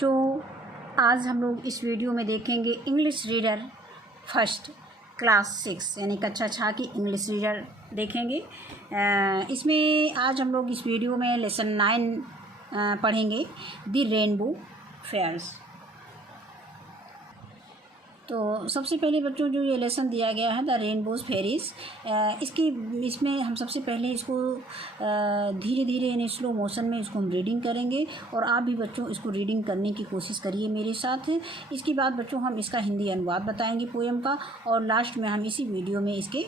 जो आज हम लोग इस वीडियो में देखेंगे इंग्लिश रीडर फर्स्ट क्लास 6 यानी कक्षा 6 की इंग्लिश रीडर देखेंगे। इसमें आज हम लोग इस वीडियो में लेसन 9 पढ़ेंगे, द रेनबो फेयर्स। तो सबसे पहले बच्चों जो ये लेसन दिया गया है द रेनबोज फेरीज, इसमें हम सबसे पहले इसको धीरे धीरे यानी स्लो मोशन में इसको हम रीडिंग करेंगे और आप भी बच्चों इसको रीडिंग करने की कोशिश करिए मेरे साथ। इसके बाद बच्चों हम इसका हिंदी अनुवाद बताएंगे पोएम का और लास्ट में हम इसी वीडियो में इसके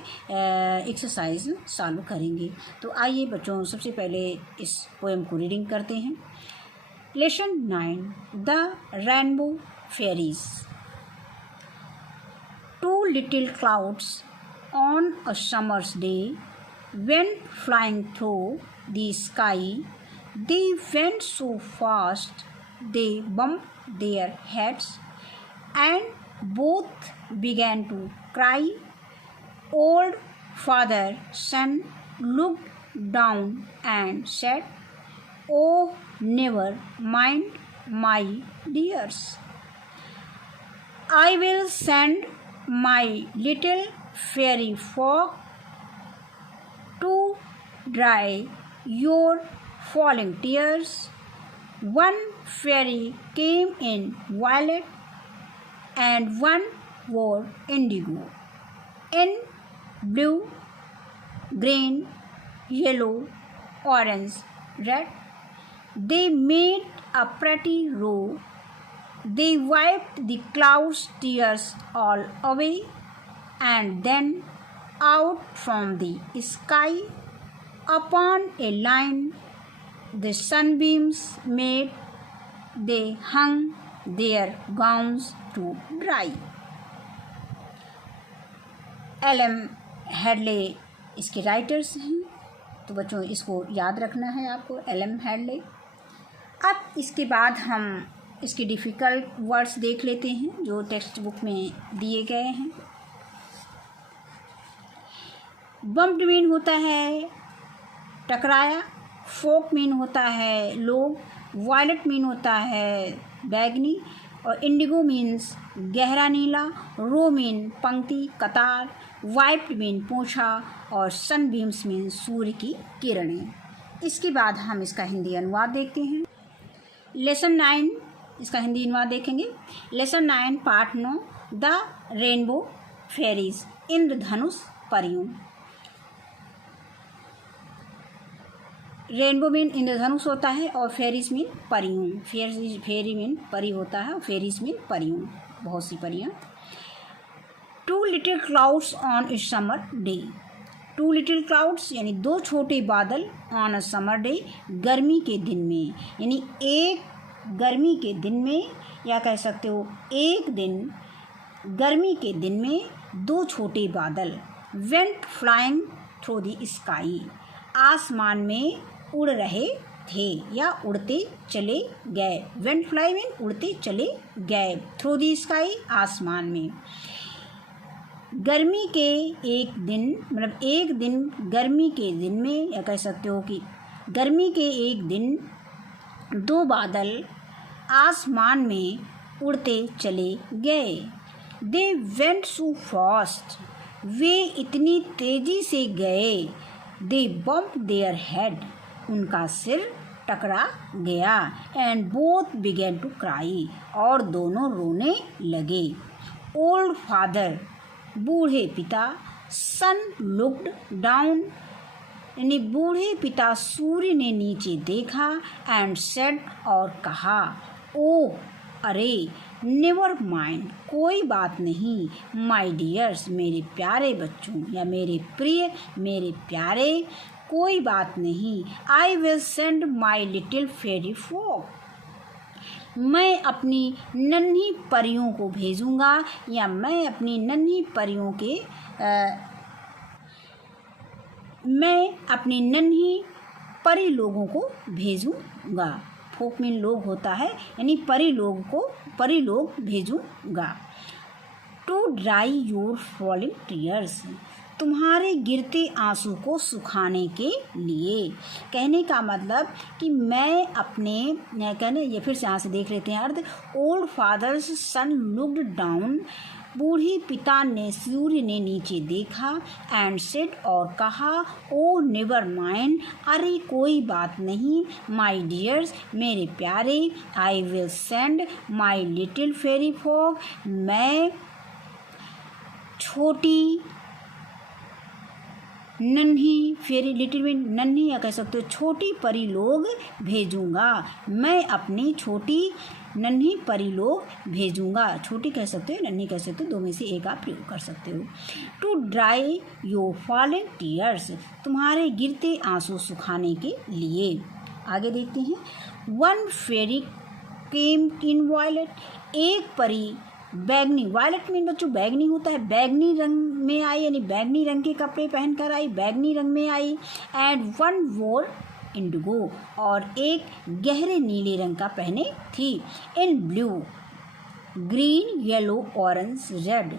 एक्सरसाइज चालू करेंगे। तो आइए बच्चों सबसे पहले इस पोएम को रीडिंग करते हैं। Lesson 9 the rainbow fairies. Two little clouds on a summer's day went flying through the sky. They went so fast they bumped their heads and both began to cry. Old Father Sun looked down and said, "Oh, never mind, my dears. I will send my little fairy folk to dry your falling tears." One fairy came in violet and one wore indigo. In blue, green, yellow, orange, red, they made a pretty row. They wiped the clouds' tears all away, and then out from the sky, upon a line the sunbeams made, they hung their gowns to dry. L.M. Hadlee इसके writers हैं, तो बच्चों इसको याद रखना है आपको, L.M. Hadlee. अब इसके बाद हम इसके डिफ़िकल्ट वर्ड्स देख लेते हैं जो टेक्स्ट बुक में दिए गए हैं। बम्प्ड मीन होता है टकराया, फोक मीन होता है लोग, वायलेट मीन होता है बैगनी और इंडिगो मीन्स गहरा नीला, रो मीन पंक्ति कतार, वाइप्ड मीन पोंछा और सनबीम्स मीन सूर्य की किरणें। इसके बाद हम इसका हिंदी अनुवाद देखते हैं। लेसन 9 इसका हिंदी अनुवाद देखेंगे। Lesson 9 part 9 the rainbow fairies, इंद्रधनुष परियों। रेनबो मीन इंद्रधनुष होता है और फेरीज मीन परियों। फेरी मीन परी होता है और फेरीज मीन परियों, बहुत सी परियां। Two little clouds on a summer day. Two little clouds यानी दो छोटे बादल, ऑन अ समर डे गर्मी के दिन में, यानी एक गर्मी के दिन में, या कह सकते हो एक दिन गर्मी के दिन में दो छोटे बादल, went flying through the sky आसमान में उड़ रहे थे या उड़ते चले गए। वेंट फ्लाई में उड़ते चले गए, थ्रू द स्काई आसमान में। गर्मी के एक दिन मतलब एक दिन गर्मी के दिन में, या कह सकते हो कि गर्मी के एक दिन दो बादल आसमान में उड़ते चले गए। दे वेंट सो फास्ट, वे इतनी तेजी से गए। दे बम्प देयर हेड, उनका सिर टकरा गया। And both began to cry, और दोनों रोने लगे। ओल्ड फादर, बूढ़े पिता, सन लुक्ड डाउन, यानी बूढ़े पिता सूर्य ने नीचे देखा, एंड सेड, और कहा, ओह अरे, नेवर माइंड, कोई बात नहीं, माई डियर्स, मेरे प्यारे बच्चों या मेरे प्रिय मेरे प्यारे, कोई बात नहीं। I will send my little fairy folk, मैं अपनी नन्ही परियों को भेजूंगा, या मैं अपनी नन्ही परियों के मैं अपनी नन्ही परी लोगों को भेजूंगा। फोक मीन लोग होता है, यानी परी लोग भेजूंगा। To dry your falling tears, तुम्हारे गिरते आंसू को सुखाने के लिए। कहने का मतलब कि मैं अपने कहने, ये फिर से यहाँ से देख लेते हैं अर्थ। ओल्ड फादर्स सन लुक्ड डाउन, बूढ़े पिता ने सूर्य ने नीचे देखा, एंड सेड और कहा, ओ नेवर माइंड, अरे कोई बात नहीं, माई डियर्स मेरे प्यारे, I will send my little fairy fog, मैं छोटी नन्ही फेरी, लिटिल में नन्ही या कह सकते हो छोटी परी लोग भेजूंगा, मैं अपनी छोटी नन्ही परी लोग भेजूंगा। छोटी कह सकते हो, नन्ही कह सकते हो, दो में से एक आप प्रयोग कर सकते हो। To dry your falling tears, तुम्हारे गिरते आंसू सुखाने के लिए। आगे देखते हैं। वन फेरी केम इन वायलेट, एक परी बैगनी, वायलेट मीन बच्चों बैगनी होता है, बैगनी रंग में आई, यानी बैगनी रंग के कपड़े पहनकर आई, बैगनी रंग में आई। एंड वन वोर इंडिगो, और एक गहरे नीले रंग का पहने थी। In blue green yellow orange red,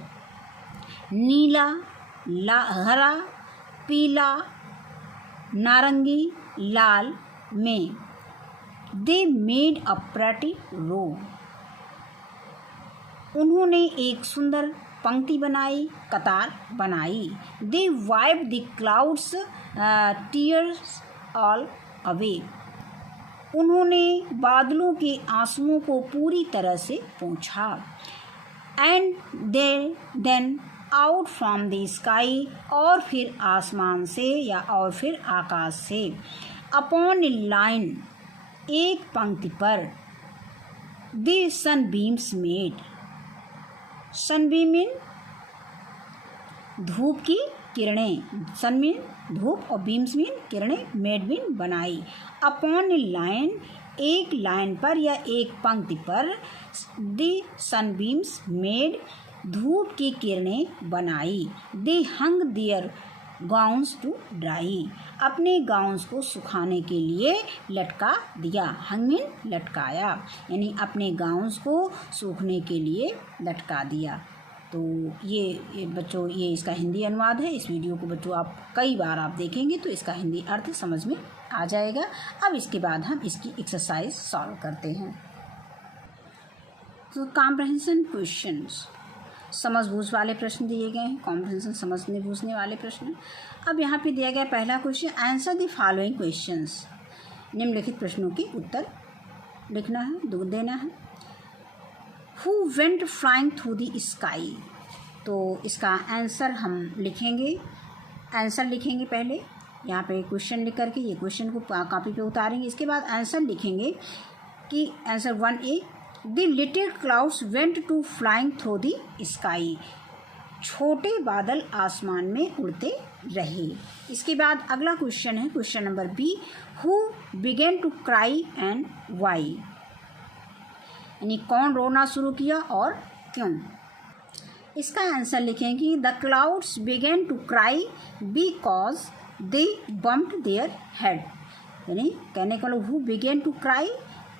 नीला हरा पीला नारंगी लाल में। दे मेड अ प्रेटी रो, उन्होंने एक सुंदर पंक्ति बनाई, कतार बनाई। They wipe the clouds tears all away, उन्होंने बादलों के आंसुओं को पूरी तरह से पोंछा। And then out from the sky, और फिर आसमान से या और फिर आकाश से। अपॉन ए लाइन, एक पंक्ति पर। द सनबीम्स मेड, सनबीम मीन धूप की किरणें, सन मीन धूप और बीम्स मीन किरणें, मेड मीन बनाई। अपॉन ए लाइन, एक लाइन पर या एक पंक्ति पर। द सनबीम्स मेड, धूप की किरणें बनाई। दे हंग देयर गाउन्स टू ड्राई, अपने गाउन्स को सुखाने के लिए लटका दिया। हंग मीन लटकाया, यानी अपने गाउन्स को सूखने के लिए लटका दिया। तो ये बच्चों, ये इसका हिंदी अनुवाद है। इस वीडियो को बच्चों आप कई बार आप देखेंगे तो इसका हिंदी अर्थ समझ में आ जाएगा। अब इसके बाद हम इसकी एक्सरसाइज सॉल्व करते हैं। तो कॉम्प्रहेंशन क्वेश्चंस, समझ बूझ वाले प्रश्न दिए गए हैं, कॉम्प्रहेंशन समझने बूझने वाले प्रश्न। अब यहाँ पे दिया गया पहला question, answer the following questions, निम्नलिखित प्रश्नों के उत्तर लिखना है, देना है। Who went flying through the sky, तो इसका आंसर हम लिखेंगे, आंसर लिखेंगे पहले यहाँ पे क्वेश्चन लिख करके, ये क्वेश्चन को कॉपी पे उतारेंगे। इसके बाद आंसर लिखेंगे कि answer 1A, the little clouds went to flying through the sky, छोटे बादल आसमान में उड़ते रहे। इसके बाद अगला क्वेश्चन है question number B, who began to cry and why, यानी कौन रोना शुरू किया और क्यों। इसका आंसर लिखेंगे the clouds began to cry because they bumped their head, यानी कहने का मतलब हु बिगेन टू क्राई,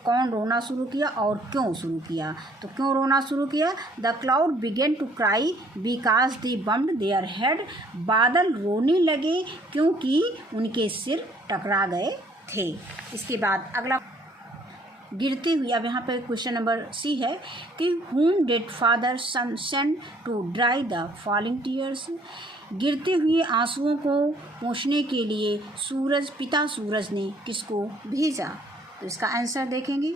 कौन रोना शुरू किया और क्यों शुरू किया। तो क्यों रोना शुरू किया, the cloud began to cry because they bumped their head, बादल रोने लगे क्योंकि उनके सिर टकरा गए थे। इसके बाद अगला गिरते हुए, अब यहाँ पर क्वेश्चन नंबर सी है कि whom did father son send to dry the falling tears, गिरते हुए आंसुओं को पोंछने के लिए सूरज, पिता सूरज ने किसको भेजा। तो इसका आंसर देखेंगे,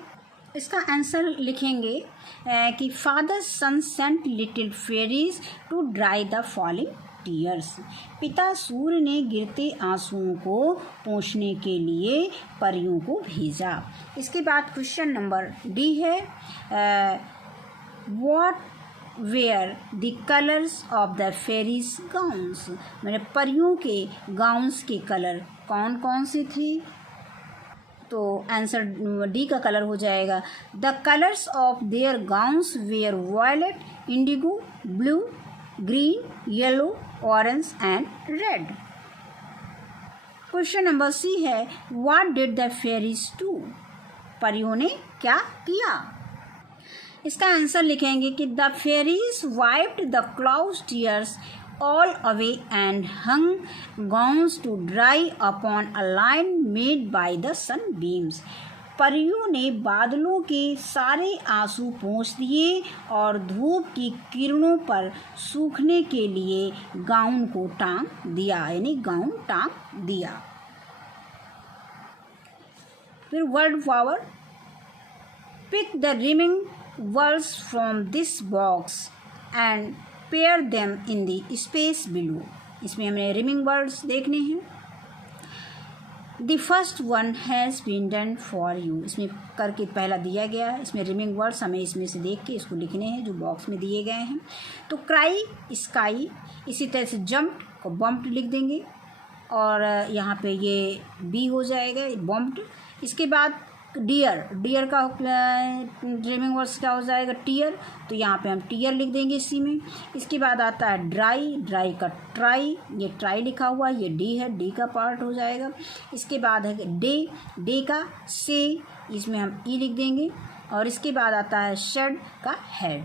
इसका आंसर लिखेंगे कि father sun sent little fairies to dry the falling tears, पिता सूर्य ने गिरते आंसुओं को पोंछने के लिए परियों को भेजा। इसके बाद क्वेश्चन नंबर डी है, what were the colours of the fairies gowns, मतलब परियों के गाउन्स के कलर कौन कौन से थे। तो आंसर डी का कलर हो जाएगा, the colours of their gowns were violet, indigo, blue, green, yellow, orange and red. Question number C है, what did the fairies do, परियों ने क्या किया। इसका आंसर लिखेंगे कि the fairies wiped the clouds tears all away and hung gowns to dry upon a line made by the sunbeams. परियों ने बादलों के सारे आंसू पोंछ दिए और धूप की किरणों पर सूखने के लिए गाउन को टांग दिया, यानी गाउन टांग दिया। फिर word power, pick the rhyming words from this box and pair them in the space below. इसमें हमने रिमिंग वर्ड्स देखने हैं। The first one has been done for you, इसमें करके पहला दिया गया है। इसमें रिमिंग वर्ड्स हमें इसमें से देख के इसको लिखने हैं जो बॉक्स में दिए गए हैं। तो क्राई स्काई, इसी तरह से जम्प को बम्प्ड लिख देंगे और यहाँ पे ये बी हो जाएगा बम्प्ड। इसके बाद डियर, डियर का रिमिंग वर्ड्स क्या हो जाएगा टीयर, तो यहाँ पे हम टीयर लिख देंगे इसी में। इसके बाद आता है ड्राई, ड्राई का ट्राई, ये ट्राई लिखा हुआ है, ये डी है, डी का पार्ट हो जाएगा। इसके बाद है डे, डे का से, इसमें हम ई लिख देंगे। और इसके बाद आता है शेड का हेड,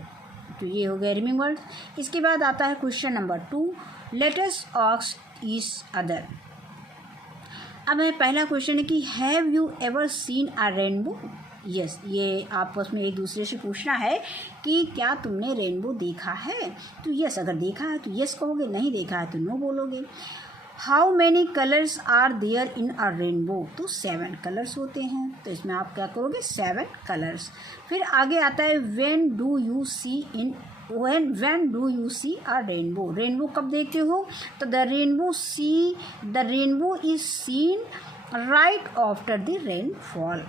तो ये हो गया रिमिंग वर्ड। इसके बाद आता है question number 2, let us ask each other. अब है पहला क्वेश्चन है कि have you ever seen a rainbow. Yes, ये आपस में एक दूसरे से पूछना है कि क्या तुमने रेनबो देखा है। तो यस, अगर देखा है तो यस कहोगे, नहीं देखा है तो नो बोलोगे। How many colours are there in a rainbow, तो 7 कलर्स होते हैं, तो इसमें आप क्या करोगे 7 कलर्स। फिर आगे आता है when do you see a rainbow, rainbow कब देखते हो, तो the rainbow is seen right after the rainfall.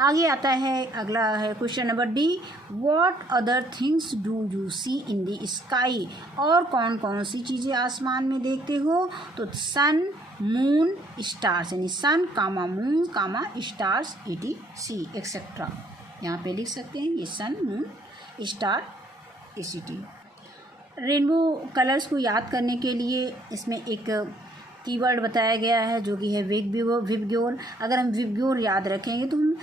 आगे आता है, अगला है question number D, what other things do you see in the sky, और कौन कौन सी चीज़ें आसमान में देखते हो, तो सन, मून, स्टार्स, यानी sun comma moon comma stars ETC etcetera, यहाँ पे लिख सकते हैं ये sun, moon, star, ETC। Rainbow colours को याद करने के लिए इसमें एक कीवर्ड बताया गया है जो कि है विबग्योर। अगर हम विबग्योर याद रखेंगे तो हम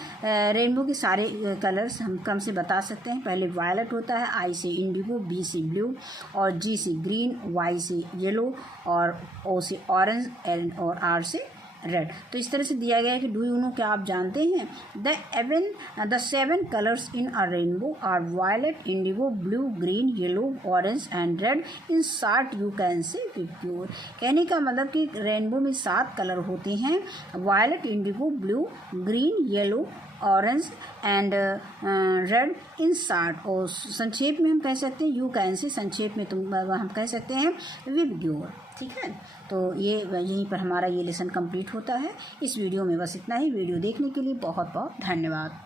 रेनबो के सारे कलर्स हम कम से बता सकते हैं। पहले वायलेट होता है, I से इंडिगो, B से ब्लू, और G से ग्रीन, Y से येलो, और O से ऑरेंज, L और R से रेड। तो इस तरह से दिया गया है कि डू यू नो, क्या आप जानते हैं, the 7 colours in a rainbow are violet, indigo, blue, green, yellow, orange and red. In short you can say VIBGYOR. कहने का मतलब कि रेनबो में 7 कलर होते हैं, violet, indigo, blue, green, yellow, orange and red in short. और संक्षेप में हम कह सकते हैं, यू कैन से संक्षेप में हम कह सकते हैं विबग्योर। ठीक है, तो ये यहीं पर हमारा ये लेसन कंप्लीट होता है। इस वीडियो में बस इतना ही। वीडियो देखने के लिए बहुत बहुत धन्यवाद।